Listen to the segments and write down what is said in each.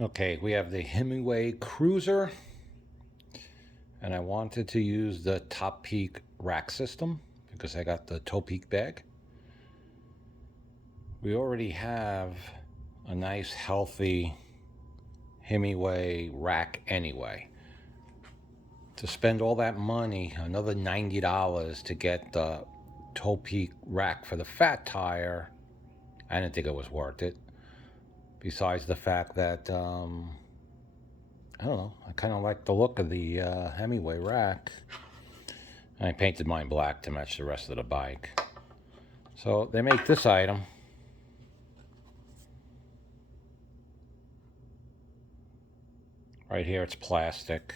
Okay, we have the Himiway Cruiser, and I wanted to use the Topeak rack system because I got the Topeak bag. We already have a nice healthy Himiway rack anyway. To spend all that money, another $90 to get the Topeak rack for the fat tire, I didn't think it was worth it. Besides the fact that I don't know, I kind of like the look of the Hemingway rack. And I painted mine black to match the rest of the bike. So they make this item. Right here it's plastic.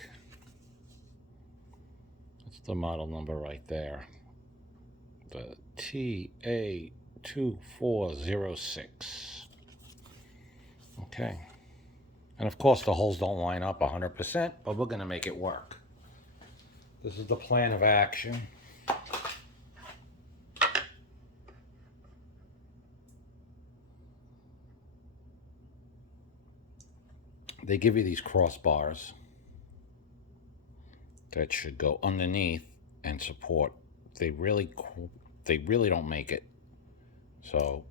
That's the model number right there. The TA2406. Okay. And of course the holes don't line up 100%, but we're going to make it work. This is the plan of action. They give you these crossbars that should go underneath and support. They really don't make it. So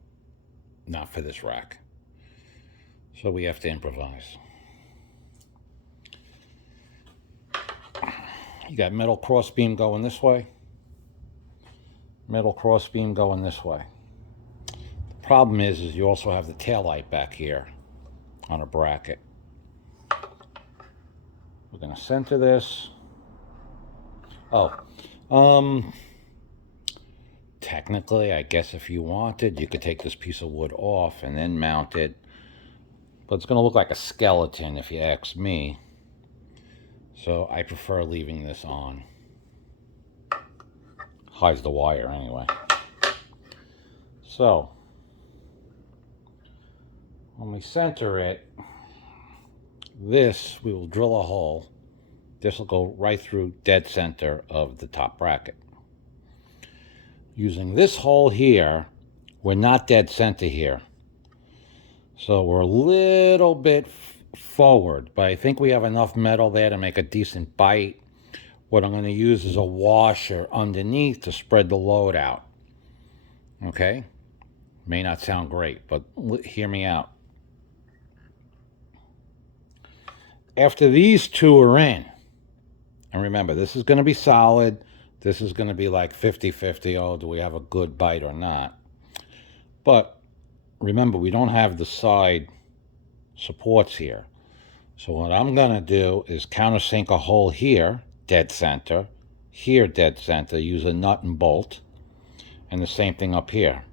not for this rack. So we have to improvise. You got metal crossbeam going this way, metal crossbeam going this way. The problem is you also have the taillight back here on a bracket. We're going to center this. Technically, I guess if you wanted, you could take this piece of wood off and then mount it. But it's going to look like a skeleton if you ask me. So I prefer leaving this on. Hides the wire anyway. So when we center it, this, we will drill a hole. This will go right through dead center of the top bracket. Using this hole here, we're not dead center here. So we're a little bit forward, but I think we have enough metal there to make a decent bite. What I'm going to use is a washer underneath to spread the load out. Okay? May not sound great, but hear me out. After these two are in, and remember, this is going to be solid. This is going to be like 50-50. Oh, do we have a good bite or not? But remember, we don't have the side supports here. So what I'm going to do is countersink a hole here, dead center, here, dead center, use a nut and bolt, and the same thing up here.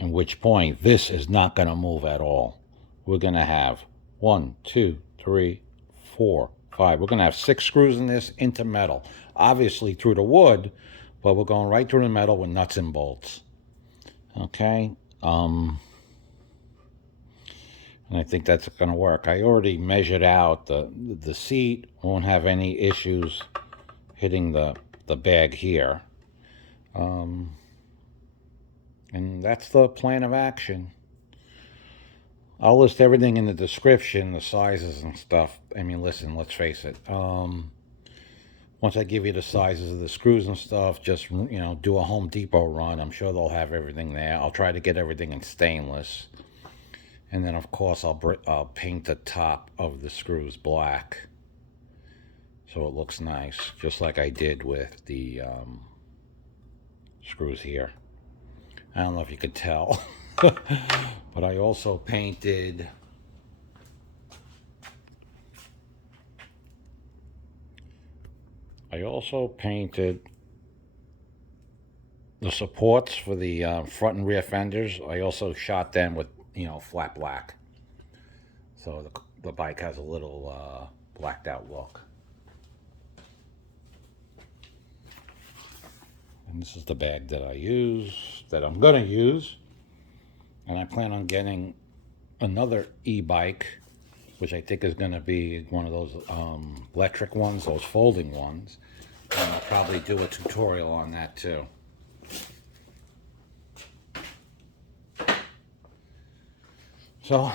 At which point, this is not going to move at all. We're going to have 1, 2, 3, 4, 5. We're going to have 6 screws in this into metal. Obviously through the wood, but we're going right through the metal with nuts and bolts. Okay? And I think that's going to work. I already measured out the seat. Won't have any issues hitting the bag here. And that's the plan of action. I'll list everything in the description, the sizes and stuff. I mean, listen, let's face it. Once I give you the sizes of the screws and stuff, just, do a Home Depot run. I'm sure they'll have everything there. I'll try to get everything in stainless. And then, of course, I'll paint the top of the screws black so it looks nice, just like I did with the screws here. I don't know if you could tell, but I also painted the supports for the front and rear fenders. I also shot them with, flat black. So the bike has a little blacked out look. And this is the bag that I'm going to use. And I plan on getting another e-bike, which I think is going to be one of those electric ones, those folding ones. And I'll probably do a tutorial on that too. So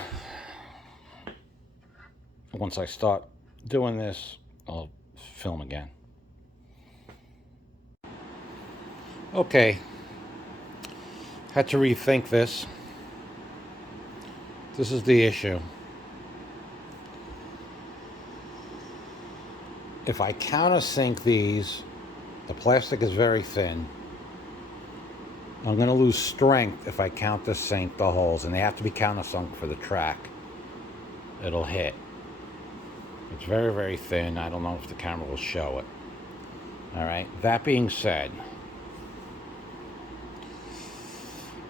once I start doing this, I'll film again. Okay, had to rethink this. This is the issue. If I countersink these, the plastic is very thin. I'm going to lose strength if I countersink the holes, and they have to be countersunk for the track. It'll hit. It's very, very thin. I don't know if the camera will show it. All right. That being said,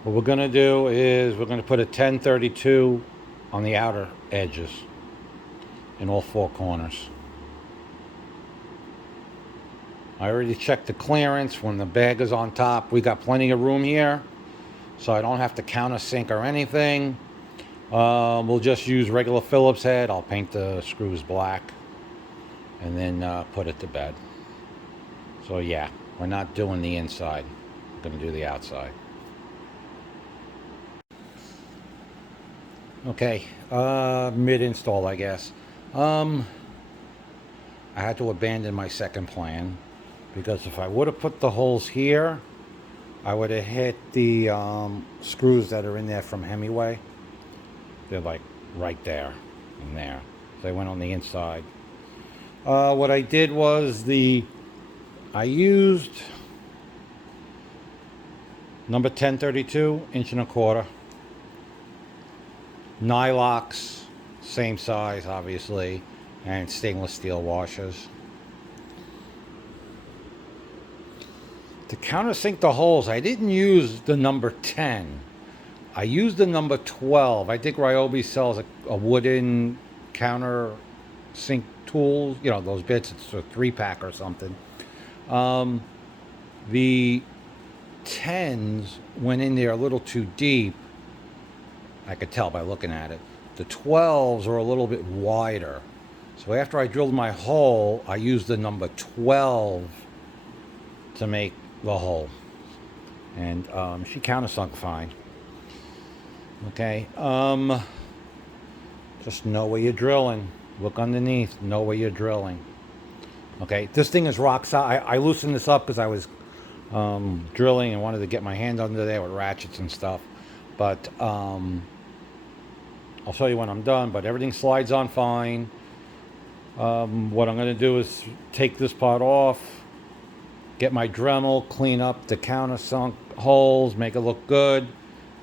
what we're going to do is we're going to put a 1032 on the outer edges in all four corners. I already checked the clearance when the bag is on top. We got plenty of room here, so I don't have to countersink or anything. We'll just use regular Phillips head. I'll paint the screws black and then put it to bed. So yeah, we're not doing the inside. We're going to do the outside. Okay, mid-install, I guess. I had to abandon my second plan because if I would have put the holes here, I would have hit the screws that are in there from Himiway. They're like right there and there. So they went on the inside. What I did was I used number 1032, 1.25 inch. Nylocks, same size obviously, and stainless steel washers. To countersink the holes, I didn't use the number 10. I used the number 12. I think Ryobi sells a wooden countersink tool. You know, those bits, it's a 3-pack or something. The 10s went in there a little too deep. I could tell by looking at it. The 12s are a little bit wider. So after I drilled my hole, I used the number 12 to make the hole. And she countersunk fine. Okay. Just know where you're drilling. Look underneath. Know where you're drilling. Okay. This thing is rock solid. I loosened this up because I was drilling and wanted to get my hand under there with ratchets and stuff. But I'll show you when I'm done, but everything slides on fine. What I'm going to do is take this part off, get my Dremel, clean up the countersunk holes, make it look good,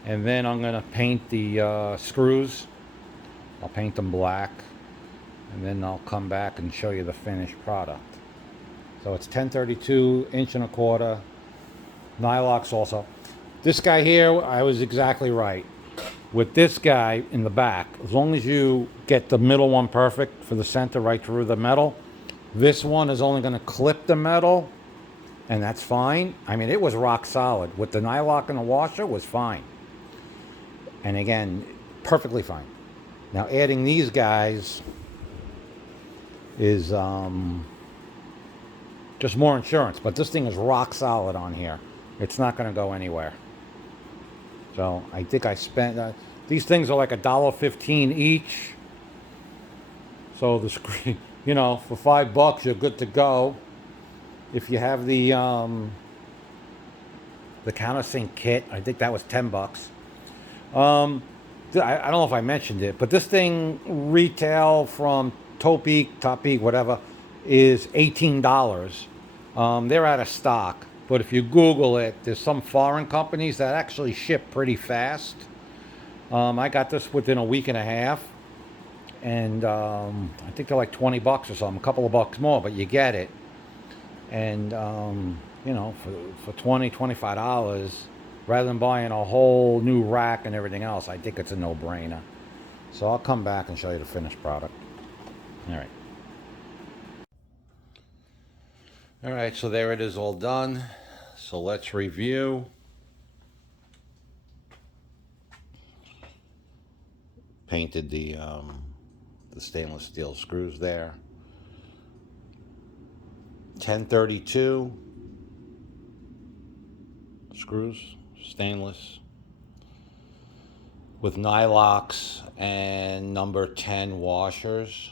and then I'm going to paint the screws. I'll paint them black, and then I'll come back and show you the finished product. So it's 1032, 1.25 inch, nylocks also. This guy here, I was exactly right. With this guy in the back, as long as you get the middle one perfect for the center right through the metal, this one is only going to clip the metal, and that's fine. I mean, it was rock solid. With the nylock and the washer, it was fine. And again, perfectly fine. Now, adding these guys is just more insurance, but this thing is rock solid on here. It's not going to go anywhere. So I think I spent, these things are like $1.15 each. So the screen, you know, for $5 you're good to go. If you have the countersink kit, I think that was $10. I don't know if I mentioned it, but this thing retail from Topeak, whatever, is $18. They're out of stock. But if you Google it, there's some foreign companies that actually ship pretty fast. I got this within a week and a half. And I think they're like $20 or something, a couple of bucks more, but you get it. And, you know, for $20, $25, rather than buying a whole new rack and everything else, I think it's a no-brainer. So I'll come back and show you the finished product. All right. All right, so there it is all done. So let's review. Painted the stainless steel screws there. 1032 screws, stainless, with nylocks and number 10 washers.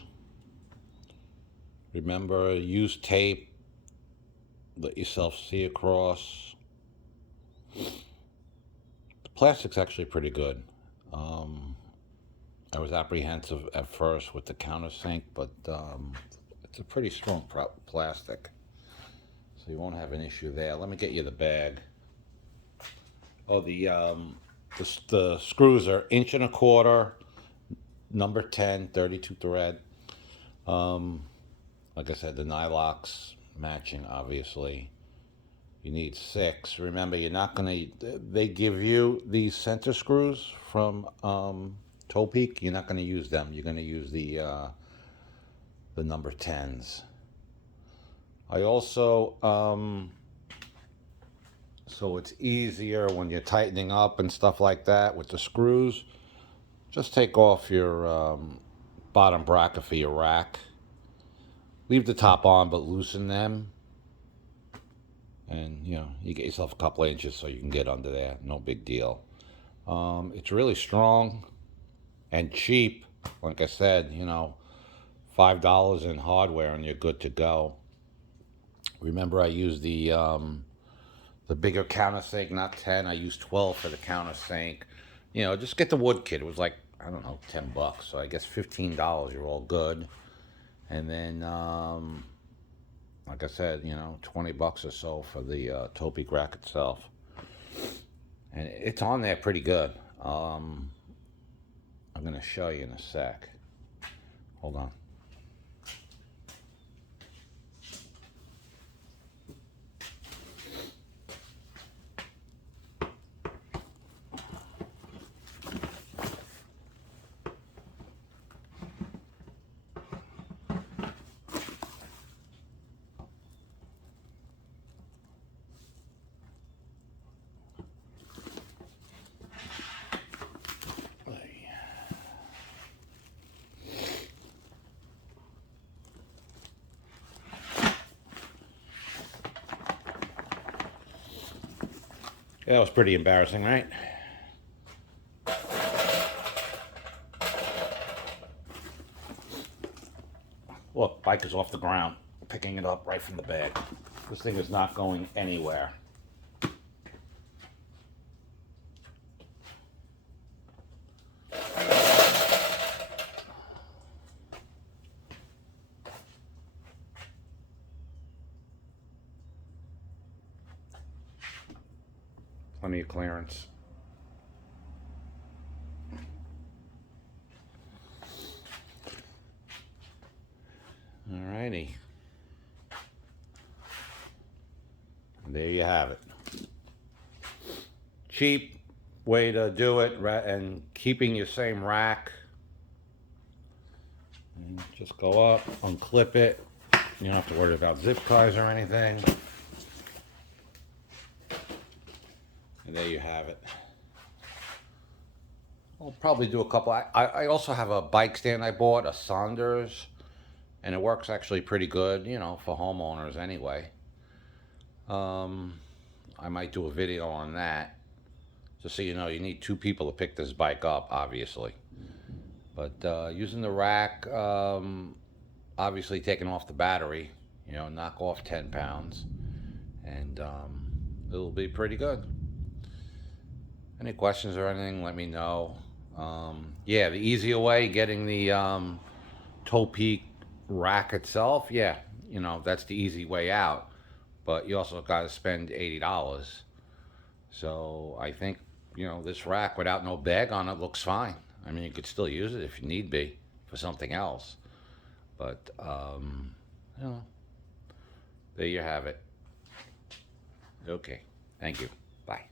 Remember, use tape. Let yourself see across. The plastic's actually pretty good. I was apprehensive at first with the countersink, but it's a pretty strong plastic, so you won't have an issue there. Let me get you the bag. Oh, the screws are 1.25 inch, number 10, 32 thread. Like I said, the nylocks matching, obviously. You need 6. Remember, you're not gonna. They give you these center screws from Topeak. You're not gonna use them. You're gonna use the number 10s. I also so it's easier when you're tightening up and stuff like that with the screws. Just take off your bottom bracket for your rack. Leave the top on, but loosen them. And, you get yourself a couple of inches so you can get under there. No big deal. It's really strong and cheap. Like I said, $5 in hardware and you're good to go. Remember, I used the bigger countersink, not 10. I used 12 for the countersink. Just get the wood kit. It was like, I don't know, $10. So I guess $15. You're all good. And then, like I said, $20 or so for the Topeak rack itself. And it's on there pretty good. I'm going to show you in a sec. Hold on. That was pretty embarrassing, right? Look, bike is off the ground. Picking it up right from the bag. This thing is not going anywhere. Plenty of clearance. Alrighty. There you have it. Cheap way to do it, and keeping your same rack. And just go up, unclip it. You don't have to worry about zip ties or anything. And there you have it. I'll probably do a couple. I also have a bike stand I bought, a Saunders, and it works actually pretty good, for homeowners anyway. I might do a video on that, just so you know, you need 2 people to pick this bike up, obviously. But using the rack, obviously taking off the battery, knock off 10 pounds, and it'll be pretty good. Any questions or anything, let me know. Yeah, the easier way, getting the Topeak rack itself, yeah, that's the easy way out. But you also got to spend $80. So I think, this rack without no bag on it looks fine. I mean, you could still use it if you need be for something else. But, there you have it. Okay, thank you. Bye.